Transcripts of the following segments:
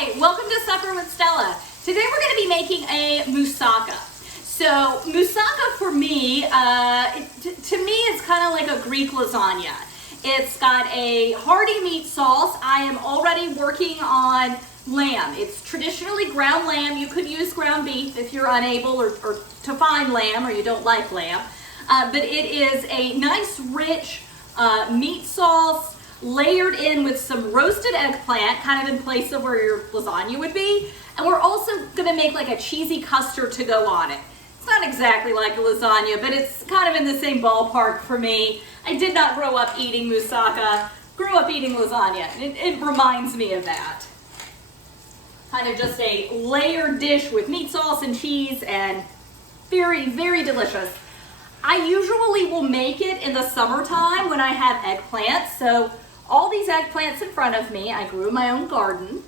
Hi, welcome to Supper with Stella. Today we're going to be making a moussaka. So moussaka for me, to me it's kind of like a Greek lasagna. It's got a hearty meat sauce. I am already working on lamb. It's traditionally ground lamb. You could use ground beef if you're unable or to find lamb or you don't like lamb. But it is a nice rich meat sauce layered in with some roasted eggplant, kind of in place of where your lasagna would be. And we're also gonna make like a cheesy custard to go on it. It's not exactly like a lasagna, but it's kind of in the same ballpark for me. I did not grow up eating moussaka, grew up eating lasagna. It reminds me of that. Kind of just a layered dish with meat sauce and cheese and very, very delicious. I usually will make it in the summertime when I have eggplants. So all these eggplants in front of me, I grew in my own garden.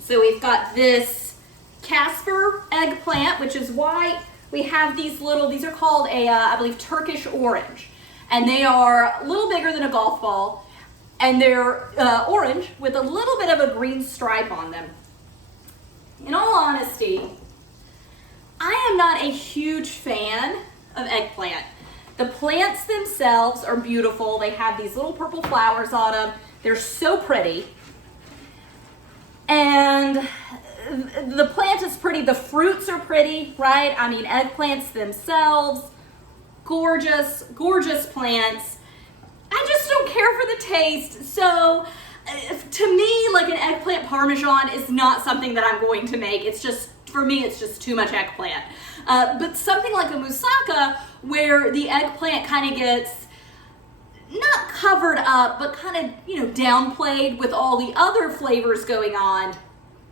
So we've got this Casper eggplant, which is why we have these little, these are called I believe Turkish orange. And they are a little bigger than a golf ball. And they're orange with a little bit of a green stripe on them. In all honesty, I am not a huge fan of eggplant. The plants themselves are beautiful. They have these little purple flowers on them. They're so pretty. And the plant is pretty. The fruits are pretty, right? I mean, eggplants themselves, gorgeous, gorgeous plants. I just don't care for the taste. So to me, like an eggplant parmesan is not something that I'm going to make. It's just, for me, it's just too much eggplant. But something like a moussaka, where the eggplant kind of gets not covered up, but kind of, downplayed with all the other flavors going on,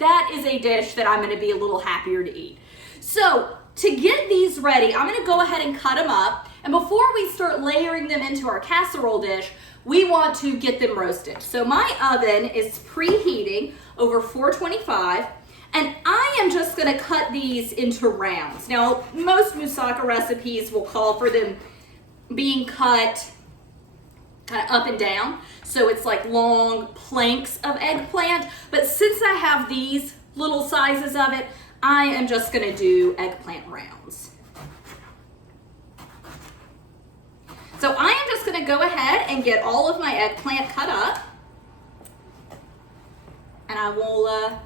that is a dish that I'm going to be a little happier to eat. So to get these ready, I'm going to go ahead and cut them up. And before we start layering them into our casserole dish, we want to get them roasted. So my oven is preheating over 425. And I am just gonna cut these into rounds. Now, most moussaka recipes will call for them being cut kind of up and down. So it's like long planks of eggplant. But since I have these little sizes of it, I am just gonna do eggplant rounds. So I am just gonna go ahead and get all of my eggplant cut up. And I will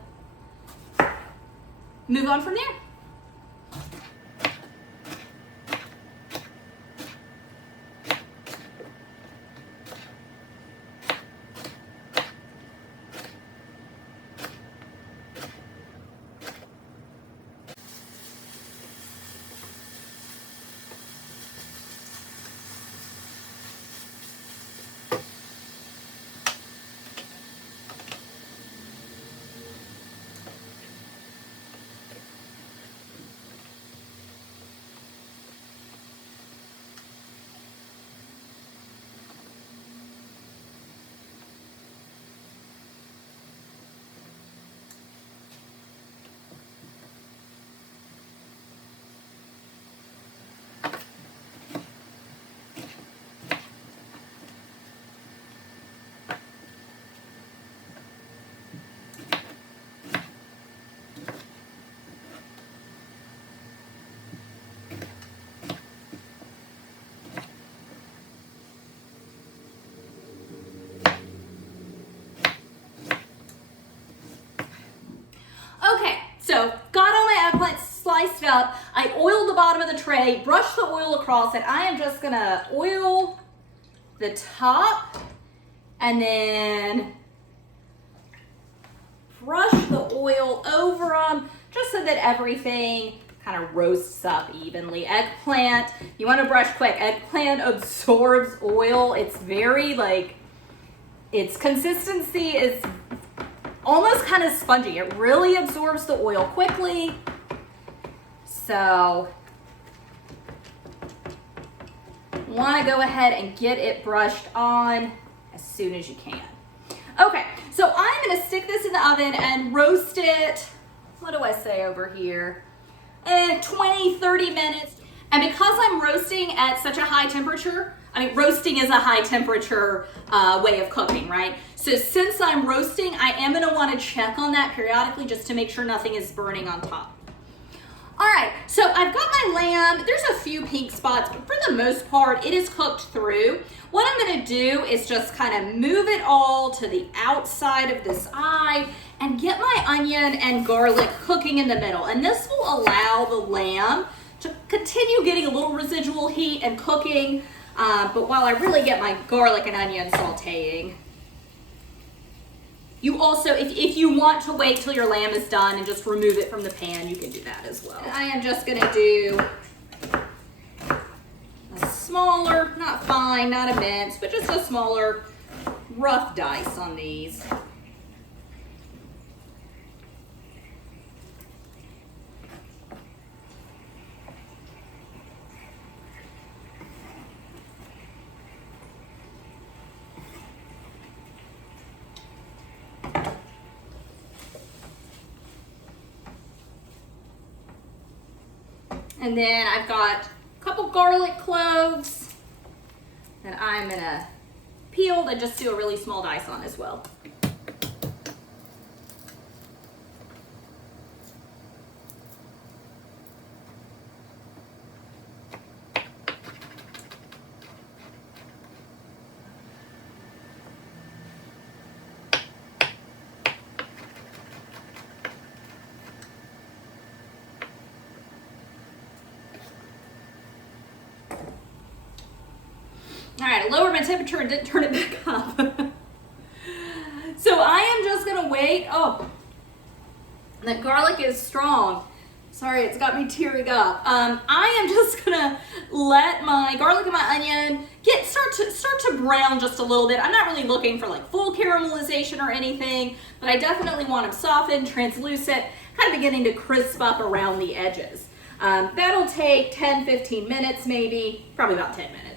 move on from there. So got all my eggplant sliced up. I oiled the bottom of the tray, brushed the oil across it. I am just gonna oil the top and then brush the oil over them just so that everything kind of roasts up evenly. Eggplant, you want to brush quick. Eggplant absorbs oil. It's very its consistency is almost kind of spongy. It really absorbs the oil quickly. So want to go ahead and get it brushed on as soon as you can. Okay, so I'm going to stick this in the oven and roast it, what do I say over here, 20, 30 minutes. And because I'm roasting at such a high temperature, I mean, roasting is a high temperature way of cooking, right? So since I'm roasting, I am gonna wanna check on that periodically just to make sure nothing is burning on top. All right, so I've got my lamb. There's a few pink spots, but for the most part, it is cooked through. What I'm gonna do is just kind of move it all to the outside of this eye and get my onion and garlic cooking in the middle. And this will allow the lamb to continue getting a little residual heat and cooking, but while I really get my garlic and onion sauteing. You also, if you want to wait till your lamb is done and just remove it from the pan, you can do that as well. And I am just gonna do a smaller, not fine, not a mince, but just a smaller, rough dice on these. And then I've got a couple garlic cloves that I'm gonna peel and just do a really small dice on as well. All right, I lowered my temperature and didn't turn it back up. So I am just gonna wait. Oh, that garlic is strong. Sorry, it's got me tearing up. I am just gonna let my garlic and my onion start to brown just a little bit. I'm not really looking for like full caramelization or anything, but I definitely want them softened, translucent, kind of beginning to crisp up around the edges. That'll take 10-15 minutes maybe, probably about 10 minutes.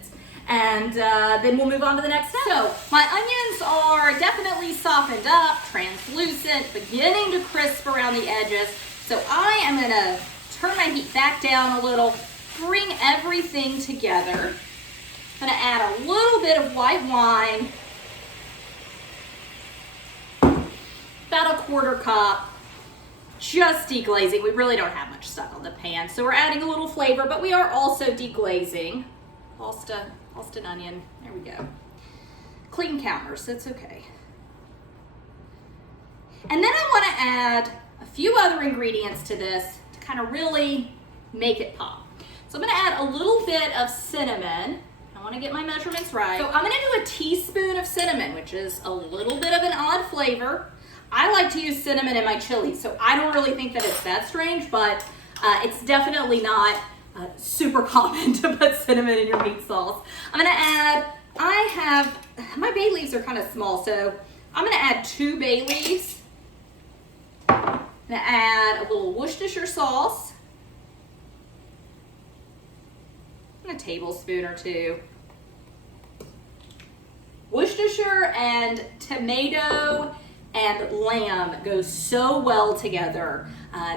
And then we'll move on to the next step. So my onions are definitely softened up, translucent, beginning to crisp around the edges. So I am gonna turn my heat back down a little, bring everything together. I'm gonna add a little bit of white wine, about a 1/4 cup, just deglazing. We really don't have much stuck on the pan, so we're adding a little flavor, but we are also deglazing. Lost an onion, there we go. Clean counters, that's okay. And then I wanna add a few other ingredients to this to kind of really make it pop. So I'm gonna add a little bit of cinnamon. I wanna get my measurements right. So I'm gonna do a teaspoon of cinnamon, which is a little bit of an odd flavor. I like to use cinnamon in my chili, so I don't really think that it's that strange, but it's definitely not super common to put cinnamon in your meat sauce. I'm gonna add, my bay leaves are kind of small, so I'm gonna add 2 bay leaves. I'm gonna add a little Worcestershire sauce, and a tablespoon or 2. Worcestershire and tomato and lamb goes so well together.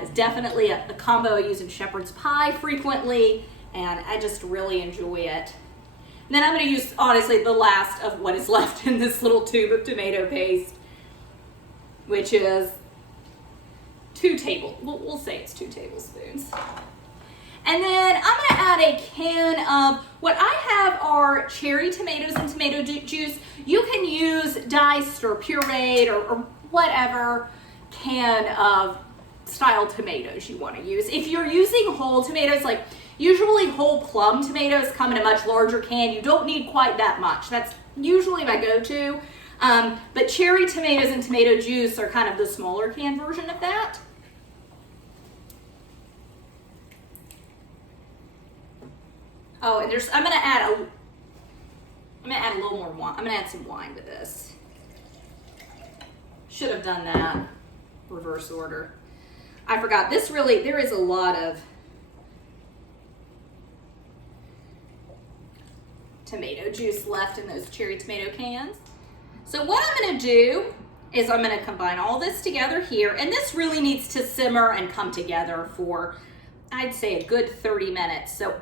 It's definitely a combo I use in shepherd's pie frequently, and I just really enjoy it. And then I'm gonna use, honestly, the last of what is left in this little tube of tomato paste, which is we'll say it's 2 tablespoons. And then I'm gonna add a can of, what I have are cherry tomatoes and tomato juice. You can use diced or pureed or whatever can of style tomatoes you wanna use. If you're using whole tomatoes, like usually whole plum tomatoes come in a much larger can. You don't need quite that much. That's usually my go-to. But cherry tomatoes and tomato juice are kind of the smaller can version of that. Oh, and I'm gonna add a little more wine. I'm gonna add some wine to this. Should have done that. Reverse order. I forgot. There is a lot of tomato juice left in those cherry tomato cans. So what I'm gonna do is I'm gonna combine all this together here, and this really needs to simmer and come together for I'd say a good 30 minutes. So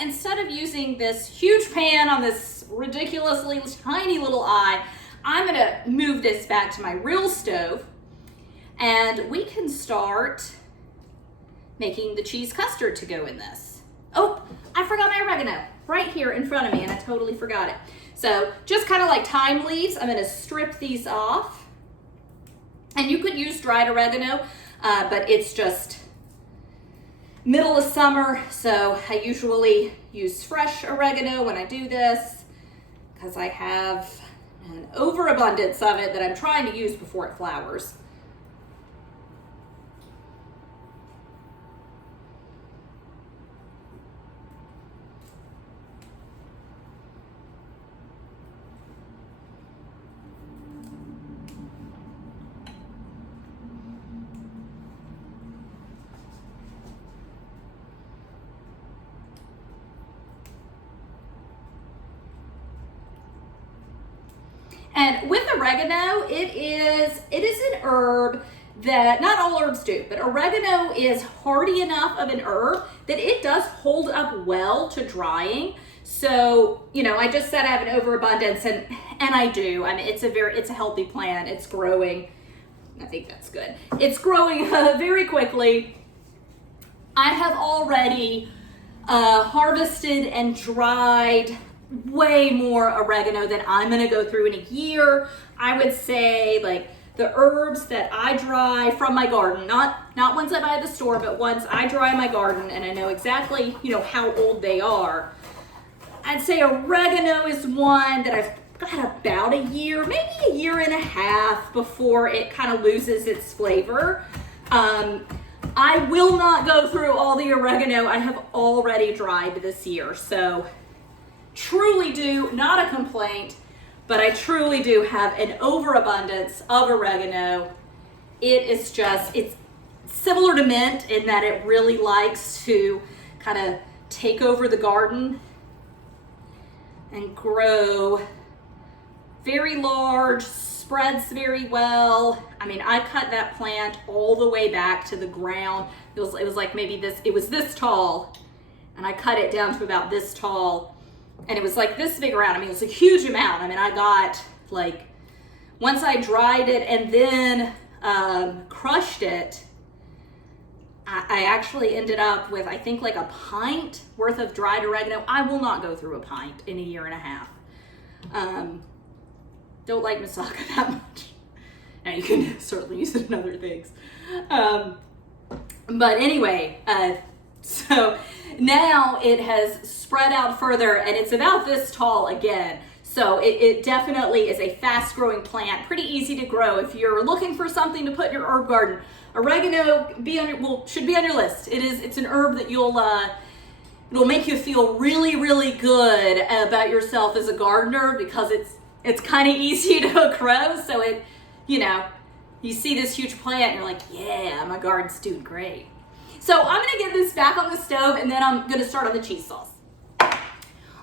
instead of using this huge pan on this ridiculously tiny little eye, I'm gonna move this back to my real stove, and we can start making the cheese custard to go in this. Oh, I forgot my oregano right here in front of me, and I totally forgot it. So just kind of like thyme leaves, I'm gonna strip these off. And you could use dried oregano, but it's just middle of summer, so I usually use fresh oregano when I do this because I have an overabundance of it that I'm trying to use before it flowers. And with oregano, it is an herb that not all herbs do, but oregano is hardy enough of an herb that it does hold up well to drying. So, you know, I just said I have an overabundance, and I do. I mean, it's a healthy plant. It's growing. I think that's good. It's growing very quickly. I have already harvested and dried way more oregano than I'm gonna go through in a year. I would say like the herbs that I dry from my garden, not ones I buy at the store, but ones I dry in my garden, and I know exactly, you know, how old they are. I'd say oregano is one that I've got about a year, maybe a year and a half before it kind of loses its flavor. I will not go through all the oregano I have already dried this year, so truly do, not a complaint, but I truly do have an overabundance of oregano. It is just, it's similar to mint in that it really likes to kind of take over the garden and grow very large, spreads very well. I mean, I cut that plant all the way back to the ground. It was like maybe it was this tall, and I cut it down to about this tall. And it was like this big around. I mean, it was a huge amount. I mean, I got like, once I dried it and then crushed it, I actually ended up with, I think, like a pint worth of dried oregano. I will not go through a pint in a year and a half. Don't like Moussaka that much. Now you can certainly use it in other things. But anyway, so now it has spread out further, and it's about this tall again. So it definitely is a fast growing plant, pretty easy to grow. If you're looking for something to put in your herb garden, oregano should be on your list. It's an herb that it'll make you feel really, really good about yourself as a gardener, because it's kind of easy to grow. So you see this huge plant and you're like, yeah, my garden's doing great. So I'm gonna get this back on the stove, and then I'm gonna start on the cheese sauce. All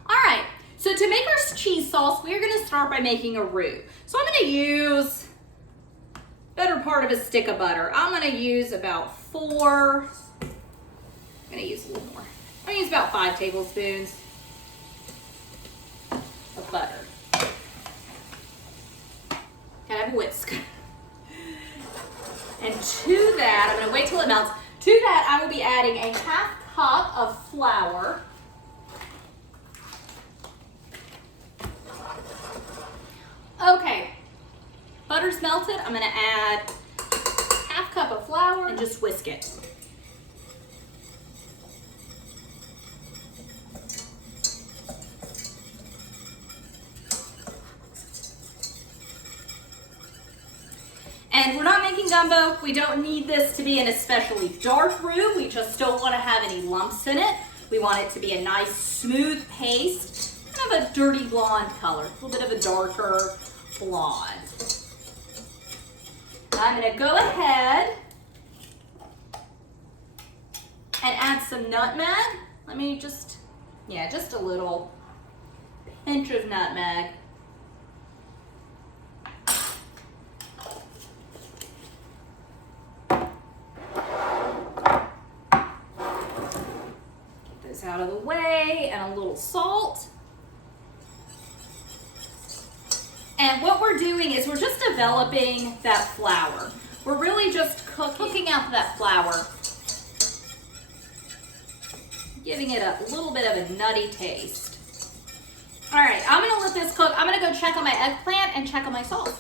right, so to make our cheese sauce, we're gonna start by making a roux. So I'm gonna use better part of a stick of butter. I'm gonna use about 4, I'm gonna use a little more. I'm gonna use about 5 tablespoons of butter. Gotta have a whisk. And to that, I'm gonna wait till it melts. To that, I will be adding a 1/2 cup of flour. Okay, butter's melted. I'm gonna add 1/2 cup of flour and just whisk it. And we're not making gumbo. We don't need this to be an especially dark roux. We just don't want to have any lumps in it. We want it to be a nice smooth paste, kind of a dirty blonde color, a little bit of a darker blonde. I'm going to go ahead and add some nutmeg. Let me just a little pinch of nutmeg. out of the way, and a little salt. And what we're doing is we're just developing that flour. We're really just cooking out that flour, giving it a little bit of a nutty taste. All right, I'm gonna let this cook. I'm gonna go check on my eggplant and check on my salt.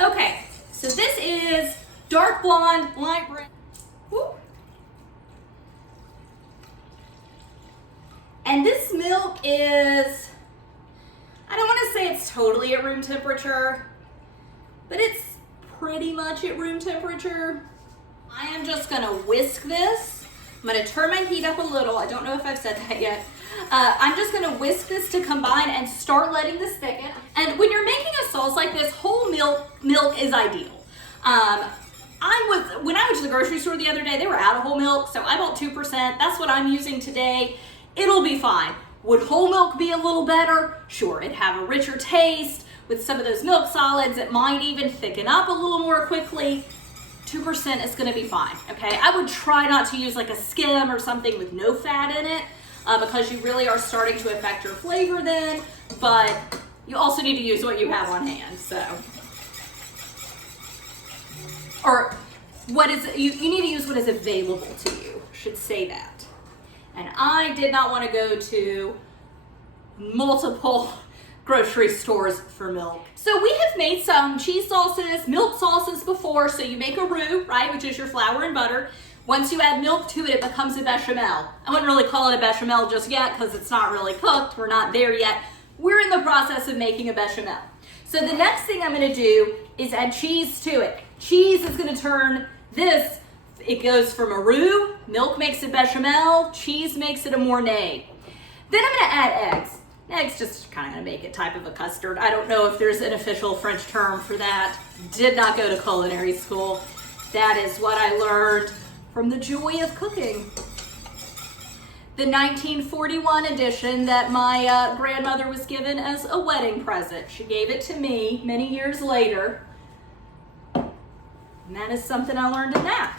Okay, so this is dark blonde, light brown. Whoop. And this milk is, I don't want to say it's totally at room temperature, but it's pretty much at room temperature. I am just gonna whisk this. I'm gonna turn my heat up a little. I don't know if I've said that yet. I'm just gonna whisk this to combine and start letting this thicken. And when you're making a sauce like this, whole milk is ideal. When I went to the grocery store the other day, they were out of whole milk, so I bought 2%. That's what I'm using today. It'll be fine. Would whole milk be a little better? Sure, it'd have a richer taste. With some of those milk solids, it might even thicken up a little more quickly. 2% is gonna be fine, okay? I would try not to use like a skim or something with no fat in it because you really are starting to affect your flavor then, but you also need to use what you have on hand, so. Or you need to use what is available to you, should say that. And I did not want to go to multiple grocery stores for milk. So we have made some cheese sauces, milk sauces before. So you make a roux, right, which is your flour and butter. Once you add milk to it, it becomes a bechamel. I wouldn't really call it a bechamel just yet because it's not really cooked. We're not there yet. We're in the process of making a bechamel. So the next thing I'm gonna do is add cheese to it. Cheese is gonna turn this, it goes from a roux, milk makes it bechamel, cheese makes it a mornay. Then I'm gonna add eggs. Eggs just kind of gonna make it type of a custard. I don't know if there's an official French term for that. Did not go to culinary school. That is what I learned from the joy of cooking. The 1941 edition that my grandmother was given as a wedding present. She gave it to me many years later. And that is something I learned in that.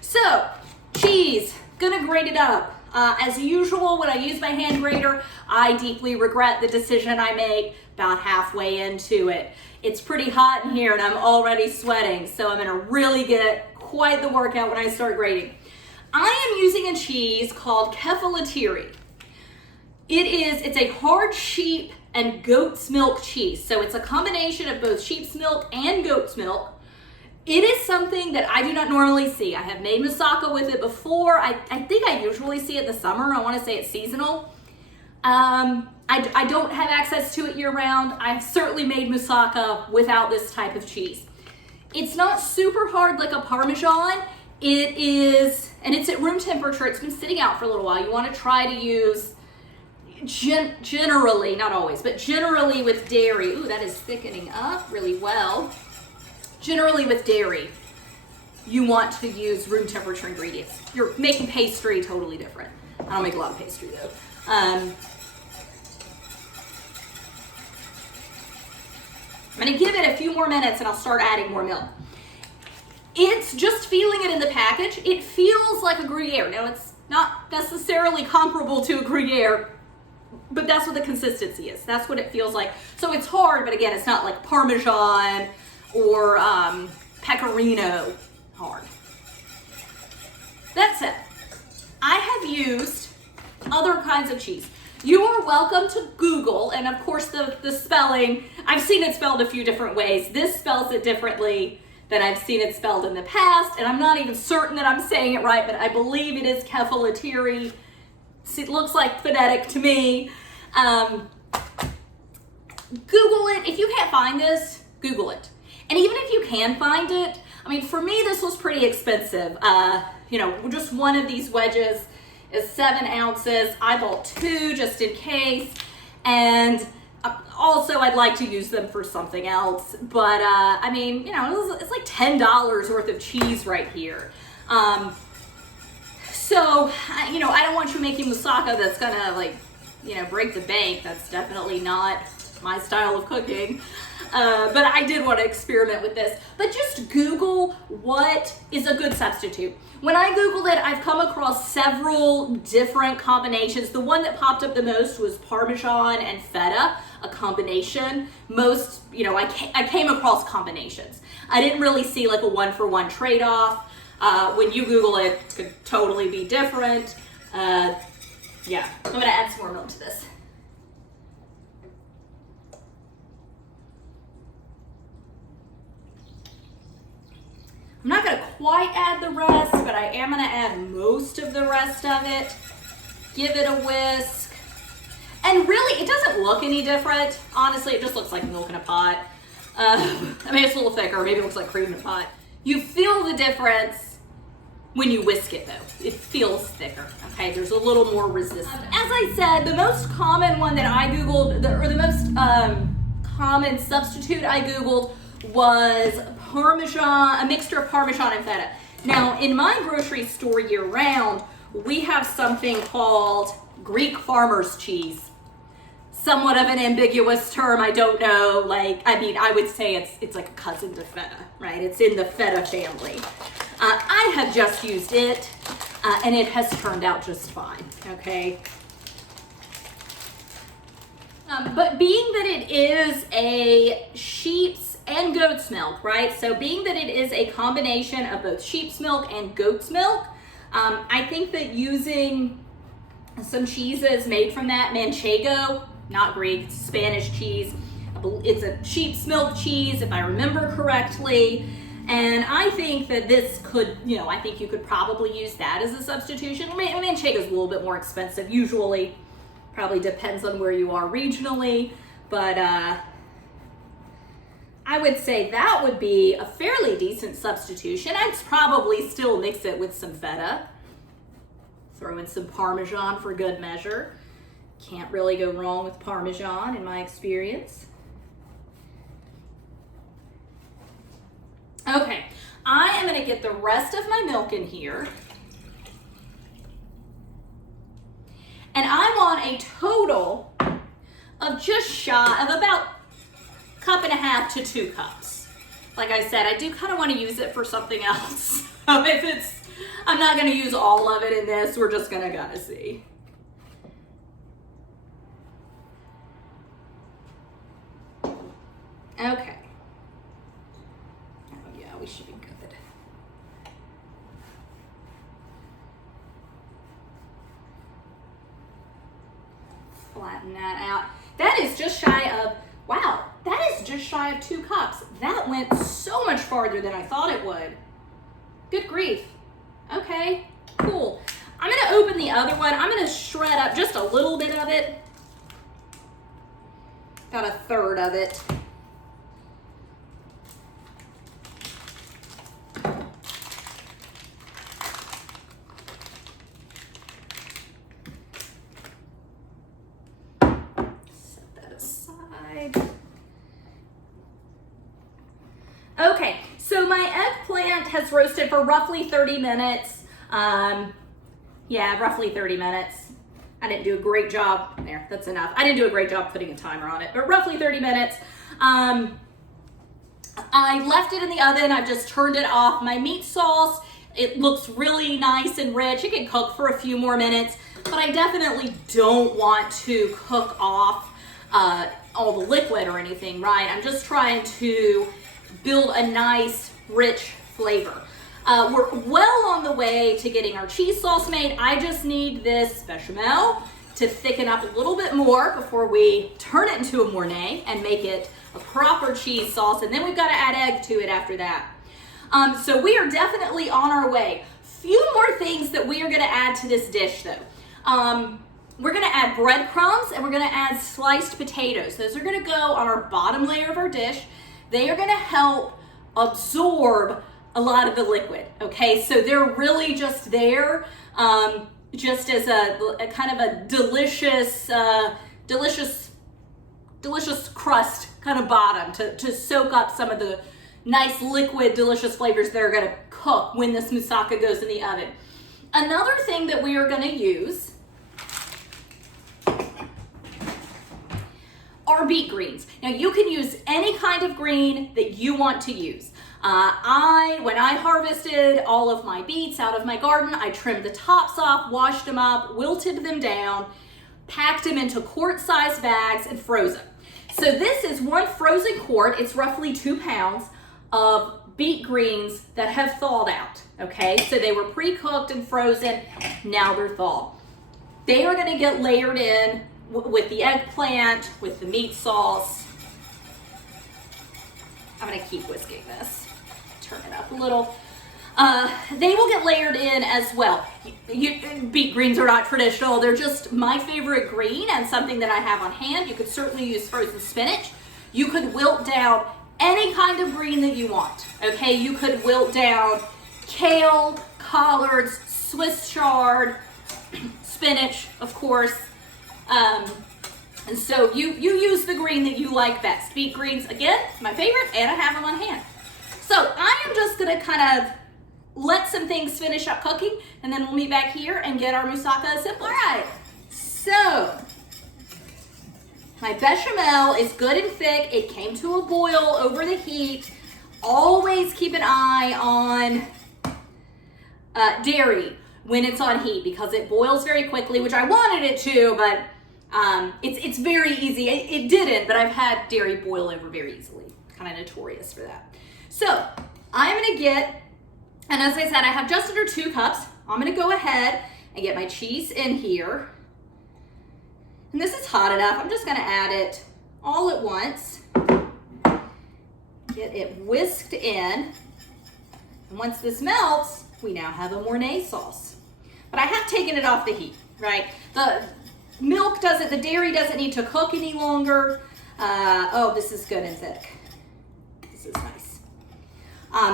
So, cheese, gonna grate it up. As usual, when I use my hand grater, I deeply regret the decision I made about halfway into it. It's pretty hot in here and I'm already sweating, so I'm gonna really get quite the workout when I start grating. I am using a cheese called Kefalatiri. It's a hard sheep and goat's milk cheese. So it's a combination of both sheep's milk and goat's milk. It is something that I do not normally see. I have made moussaka with it before. I think I usually see it in the summer. I want to say it's seasonal. I don't have access to it year round. I've certainly made moussaka without this type of cheese. It's not super hard like a Parmesan. It is, and it's at room temperature. It's been sitting out for a little while. You want to try to use, generally, not always, but generally with dairy. Ooh, that is thickening up really well. Generally with dairy, you want to use room temperature ingredients. You're making pastry, totally different. I don't make a lot of pastry though. I'm gonna give it a few more minutes and I'll start adding more milk. It's just feeling it in the package. It feels like a Gruyere. Now it's not necessarily comparable to a Gruyere, but that's what the consistency is. That's what it feels like. So it's hard, but again, it's not like Parmesan or Pecorino hard. That said, I have used other kinds of cheese. You are welcome to Google, and of course the spelling, I've seen it spelled a few different ways. This spells it differently than I've seen it spelled in the past, and I'm not even certain that I'm saying it right, but I believe it is Kefalatiri. It looks like phonetic to me. Google it. If you can't find this, Google it. And even if you can find it, I mean, for me, this was pretty expensive. Just one of these wedges is 7 ounces. I bought 2 just in case. And also, I'd like to use them for something else. But, it's like $10 worth of cheese right here. I don't want you making moussaka that's gonna break the bank. That's definitely not my style of cooking. but I did want to experiment with this. But just Google what is a good substitute. When I Googled it, I've come across several different combinations. The one that popped up the most was Parmesan and feta, a combination. Most, I came across combinations. I didn't really see like a one-for-one trade-off. When you Google it, it could totally be different. Yeah, I'm gonna add some more milk to this. I'm not gonna quite add the rest, but I am gonna add most of the rest of it. Give it a whisk. And really, it doesn't look any different. Honestly, it just looks like milk in a pot. I mean, it's a little thicker. Maybe it looks like cream in a pot. You feel the difference when you whisk it though. It feels thicker, okay? There's a little more resistance. As I said, the most common one that I Googled, the most common substitute I Googled was Parmesan, a mixture of Parmesan and feta. Now, in my grocery store year round, we have something called Greek farmer's cheese. Somewhat of an ambiguous term, I don't know, I would say it's like a cousin to feta, right? It's in the feta family. I have just used it, and it has turned out just fine, okay? But being that it is a sheep's and goat's milk, right? So being that it is a combination of both sheep's milk and goat's milk, I think that using some cheeses made from that, Manchego, not Greek, it's Spanish cheese. It's a sheep's milk cheese, if I remember correctly. And I think that this could, I think you could probably use that as a substitution. Manchego is a little bit more expensive, usually. Probably depends on where you are regionally. But I would say that would be a fairly decent substitution. I'd probably still mix it with some feta. Throw in some Parmesan for good measure. Can't really go wrong with Parmesan in my experience. Okay, I am gonna get the rest of my milk in here. And I want a total of just shy of about 1.5 to 2 cups. Like I said, I do kind of want to use it for something else. I'm not gonna use all of it in this, we're just gonna gotta see. Okay. Oh yeah, we should be good. Flatten that out. That is just shy of, wow, that is just shy of 2 cups. That went so much farther than I thought it would. Good grief. Okay, cool. I'm gonna open the other one. I'm gonna shred up just a little bit of it. About 1/3 of it. Okay, so my eggplant has roasted for roughly 30 minutes. Yeah, roughly 30 minutes. I didn't do a great job. There, that's enough. I didn't do a great job putting a timer on it, but roughly 30 minutes. I left it in the oven. I've just turned it off. My meat sauce, it looks really nice and rich. It can cook for a few more minutes, but I definitely don't want to cook off all the liquid or anything, right? I'm just trying to build a nice, rich flavor. We're well on the way to getting our cheese sauce made. I just need this bechamel to thicken up a little bit more before we turn it into a Mornay and make it a proper cheese sauce. And then we've got to add egg to it after that. So we are definitely on our way. Few more things that we are going to add to this dish though. We're gonna add breadcrumbs and we're gonna add sliced potatoes. Those are gonna go on our bottom layer of our dish. They are gonna help absorb a lot of the liquid, okay? So they're really just there just as a kind of a delicious crust kind of bottom to soak up some of the nice liquid, delicious flavors that are gonna cook when this moussaka goes in the oven. Another thing that we are gonna use are are beet greens. Now you can use any kind of green that you want to use. When I harvested all of my beets out of my garden, I trimmed the tops off, washed them up, wilted them down, packed them into quart-sized bags and froze them. So this is one frozen quart. It's roughly 2 pounds of beet greens that have thawed out, okay? So they were pre-cooked and frozen, now they're thawed. They are gonna get layered in with the eggplant, with the meat sauce. I'm gonna keep whisking this. Turn it up a little. They will get layered in as well. Beet greens are not traditional. They're just my favorite green and something that I have on hand. You could certainly use frozen spinach. You could wilt down any kind of green that you want, okay? You could wilt down kale, collards, Swiss chard, spinach, of course. And so you use the green that you like best. Beet greens, again, my favorite, and I have them on hand. So I am just gonna kind of let some things finish up cooking, and then we'll meet back here and get our moussaka assembled. All right, so my bechamel is good and thick. It came to a boil over the heat. Always keep an eye on dairy when it's on heat because it boils very quickly, which I wanted it to, but it's very easy. It didn't, but I've had dairy boil over very easily. Kind of notorious for that. So I'm gonna get, and as I said, I have just under 2 cups. I'm gonna go ahead and get my cheese in here. And this is hot enough. I'm just gonna add it all at once. Get it whisked in. And once this melts, we now have a Mornay sauce. But I have taken it off the heat, right? The milk doesn't, the dairy doesn't need to cook any longer. Oh, this is good and thick. This is nice.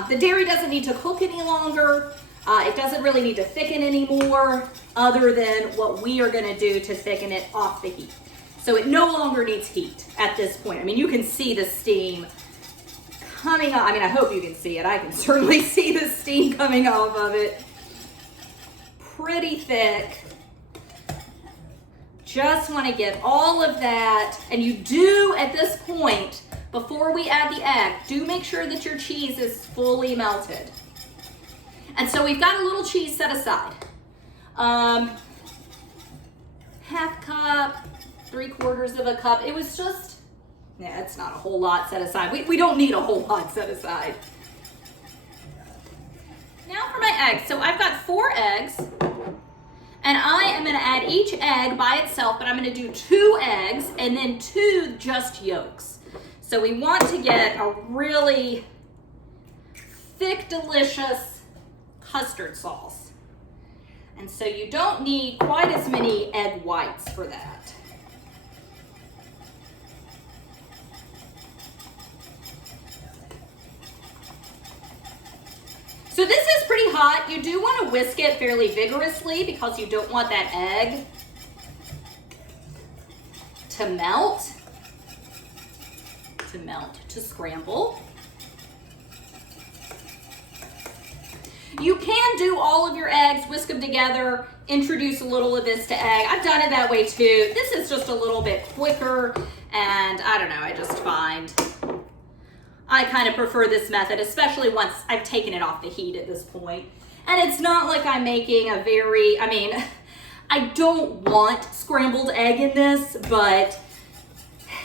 The dairy doesn't need to cook any longer. It doesn't really need to thicken anymore other than what we are gonna do to thicken it off the heat. So it no longer needs heat at this point. I mean, you can see the steam coming up. I mean, I hope you can see it. I can certainly see the steam coming off of it. Pretty thick. Just wanna get all of that. And you do, at this point, before we add the egg, do make sure that your cheese is fully melted. And so we've got a little cheese set aside. Half cup, 3/4 of a cup. It was just, yeah, it's not a whole lot set aside. We don't need a whole lot set aside. Now for my eggs. So I've got 4 eggs. And I am gonna add each egg by itself, but I'm gonna do 2 eggs and then 2 just yolks. So we want to get a really thick, delicious custard sauce. And so you don't need quite as many egg whites for that. So this is pretty hot. You do want to whisk it fairly vigorously because you don't want that egg to melt, to scramble. You can do all of your eggs, whisk them together, introduce a little of this to egg. I've done it that way too. This is just a little bit quicker, and I don't know, I just find I kind of prefer this method, especially once I've taken it off the heat at this point. And it's not like I'm making a very, I mean, I don't want scrambled egg in this, but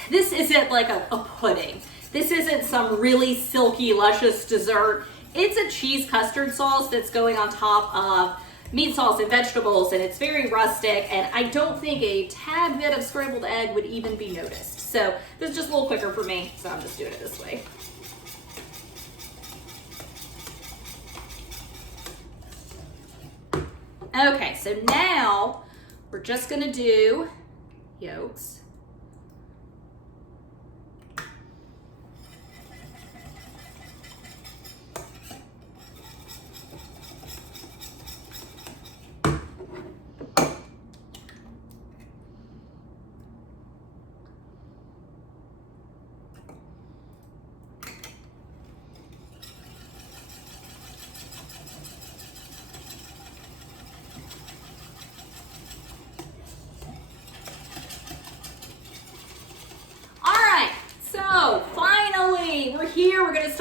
this isn't like a pudding. This isn't some really silky, luscious dessert. It's a cheese custard sauce that's going on top of meat sauce and vegetables, and it's very rustic, and I don't think a tad bit of scrambled egg would even be noticed. So this is just a little quicker for me, so I'm just doing it this way. Okay, so now we're just gonna do yolks.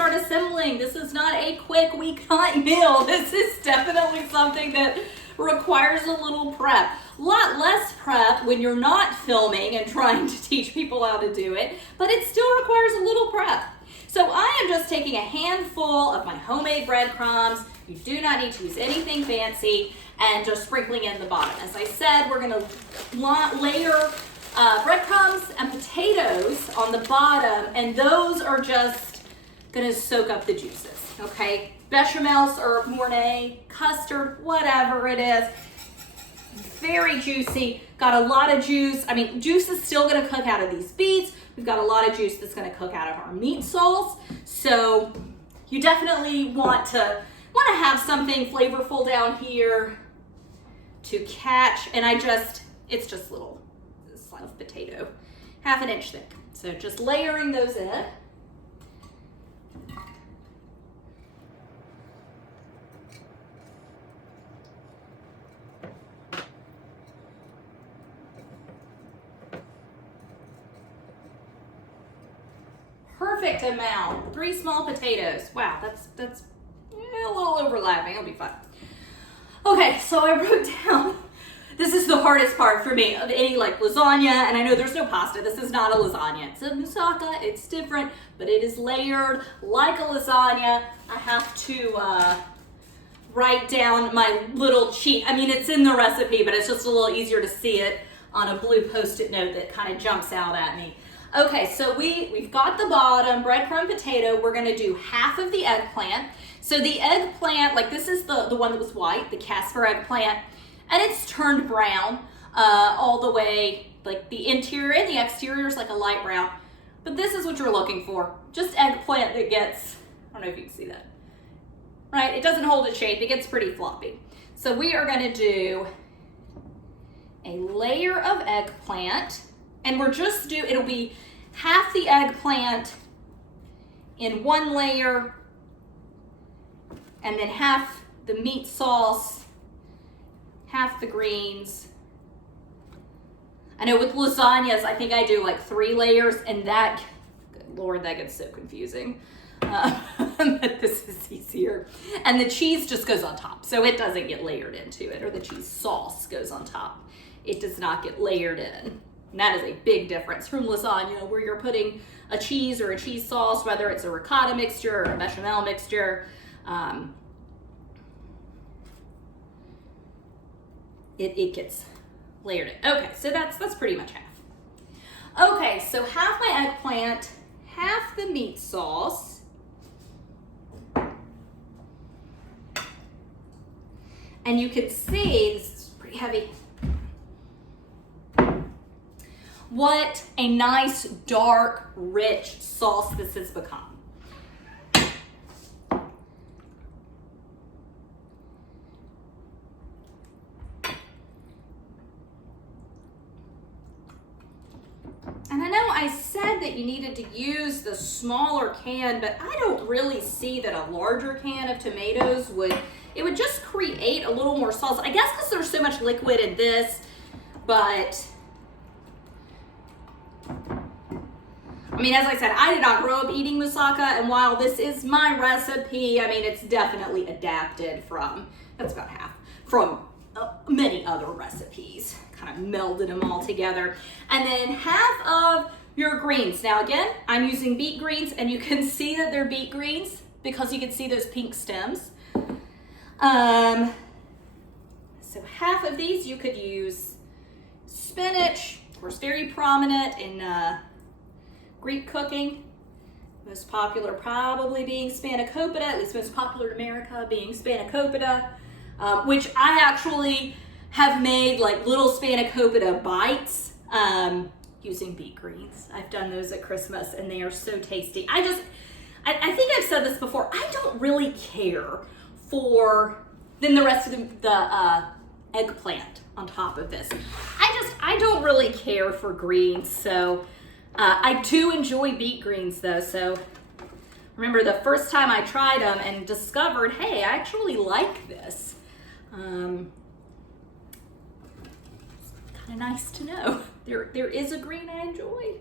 start assembling. This is not a quick weeknight meal. This is definitely something that requires a little prep. A lot less prep when you're not filming and trying to teach people how to do it, but it still requires a little prep. So I am just taking a handful of my homemade breadcrumbs. You do not need to use anything fancy, and just sprinkling in the bottom. As I said, we're gonna layer breadcrumbs and potatoes on the bottom, and those are just gonna soak up the juices, okay? Bechamel, syrup, mornay, custard, whatever it is. Very juicy, got a lot of juice. I mean, juice is still gonna cook out of these beets. We've got a lot of juice that's gonna cook out of our meat sauce. So you definitely want to have something flavorful down here to catch, and it's just little slice of potato, 1/2 inch thick. So just layering those in. Perfect amount, 3 small potatoes. Wow, that's a little overlapping, it'll be fine. Okay, so I wrote down, this is the hardest part for me of any like lasagna, and I know there's no pasta. This is not a lasagna. It's a moussaka, it's different, but it is layered like a lasagna. I have to write down my little cheat. I mean, it's in the recipe, but it's just a little easier to see it on a blue Post-it note that kind of jumps out at me. Okay, so we've got the bottom, breadcrumb potato. We're gonna do 1/2 of the eggplant. So the eggplant, like this is the one that was white, the Casper eggplant, and it's turned brown all the way, like the interior and the exterior is like a light brown. But this is what you're looking for. Just eggplant that gets, I don't know if you can see that, right? It doesn't hold its shape, it gets pretty floppy. So we are gonna do a layer of eggplant, and it'll be 1/2 the eggplant in one layer, and then 1/2 the meat sauce, 1/2 the greens. I know with lasagnas, I think I do like 3 layers, and that, good Lord, that gets so confusing. But this is easier. And the cheese just goes on top, so it doesn't get layered into it, or the cheese sauce goes on top. It does not get layered in. And that is a big difference from lasagna, where you're putting a cheese or a cheese sauce, whether it's a ricotta mixture or a bechamel mixture. It gets layered in. Okay, so that's pretty much 1/2. Okay, so 1/2 my eggplant, 1/2 the meat sauce. And you can see, this is pretty heavy, what a nice, dark, rich sauce this has become. And I know I said that you needed to use the smaller can, but I don't really see that a larger can of tomatoes would just create a little more sauce. I guess because there's so much liquid in this, but I mean, as I said, I did not grow up eating moussaka, and while this is my recipe, I mean, it's definitely adapted from, that's about 1/2, from many other recipes, kind of melded them all together. And then 1/2 of your greens. Now again, I'm using beet greens, and you can see that they're beet greens because you can see those pink stems. So 1/2 of these, you could use spinach, of course, very prominent in Greek cooking. Most popular probably being spanakopita, at least most popular in America being spanakopita, which I actually have made like little spanakopita bites using beet greens. I've done those at Christmas, and they are so tasty. I think I've said this before, I don't really care for then the rest of the eggplant on top of this. I don't really care for greens, so I do enjoy beet greens though. So remember the first time I tried them and discovered, hey, I actually like this. Kind of nice to know. There is a green I enjoy.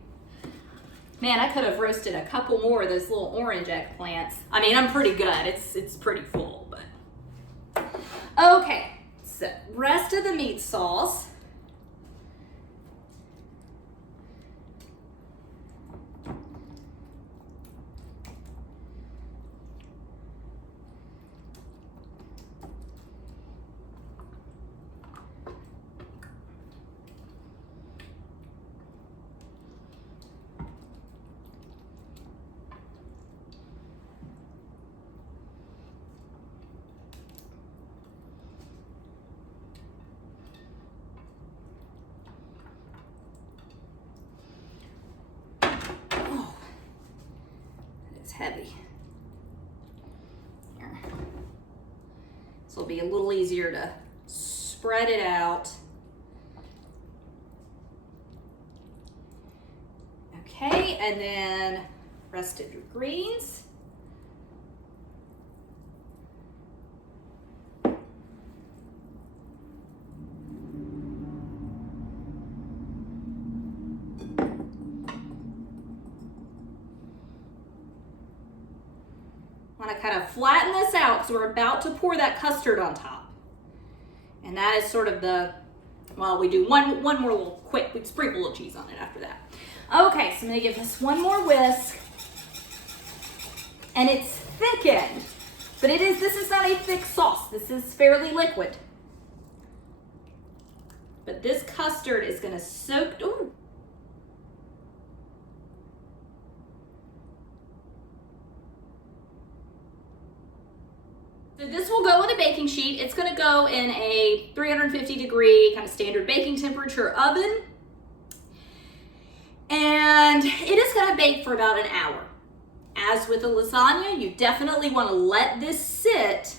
Man, I could have roasted a couple more of those little orange eggplants. I mean, I'm pretty good. It's pretty full, but. Okay, so rest of the meat sauce. Heavy. Here. This will be a little easier to spread it out. Okay, and then rest of your greens. Want to kind of flatten this out because we're about to pour that custard on top. And that is sort of the, well, we do one more little quick, we sprinkle a little cheese on it after that. Okay, so I'm going to give this one more whisk. And it's thickened, but this is not a thick sauce. This is fairly liquid. But this custard is going to soak, ooh. So this will go on a baking sheet. It's going to go in a 350-degree kind of standard baking temperature oven. And it is going to bake for about an hour. As with a lasagna, you definitely want to let this sit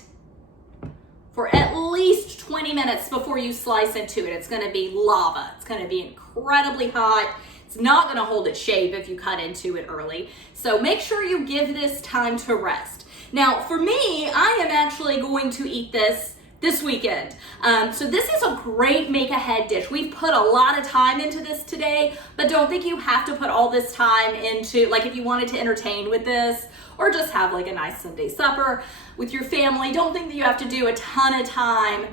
for at least 20 minutes before you slice into it. It's going to be lava. It's going to be incredibly hot. It's not going to hold its shape if you cut into it early. So make sure you give this time to rest. Now, for me, I am actually going to eat this weekend. So this is a great make-ahead dish. We've put a lot of time into this today, but don't think you have to put all this time into, like if you wanted to entertain with this or just have like a nice Sunday supper with your family, don't think that you have to do a ton of time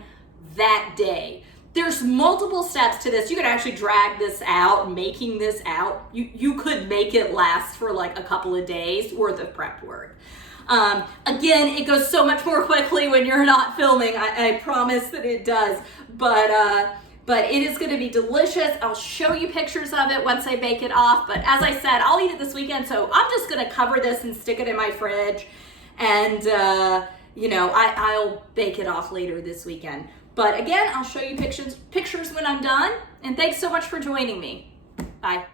that day. There's multiple steps to this. You could actually drag this out, making this out. You could make it last for like a couple of days worth of prep work. Again, it goes so much more quickly when you're not filming. I promise that it does, but it is going to be delicious. I'll show you pictures of it once I bake it off, but as I said, I'll eat it this weekend, so I'm just going to cover this and stick it in my fridge, and you know, I'll bake it off later this weekend. But again, I'll show you pictures when I'm done, and thanks so much for joining me. Bye.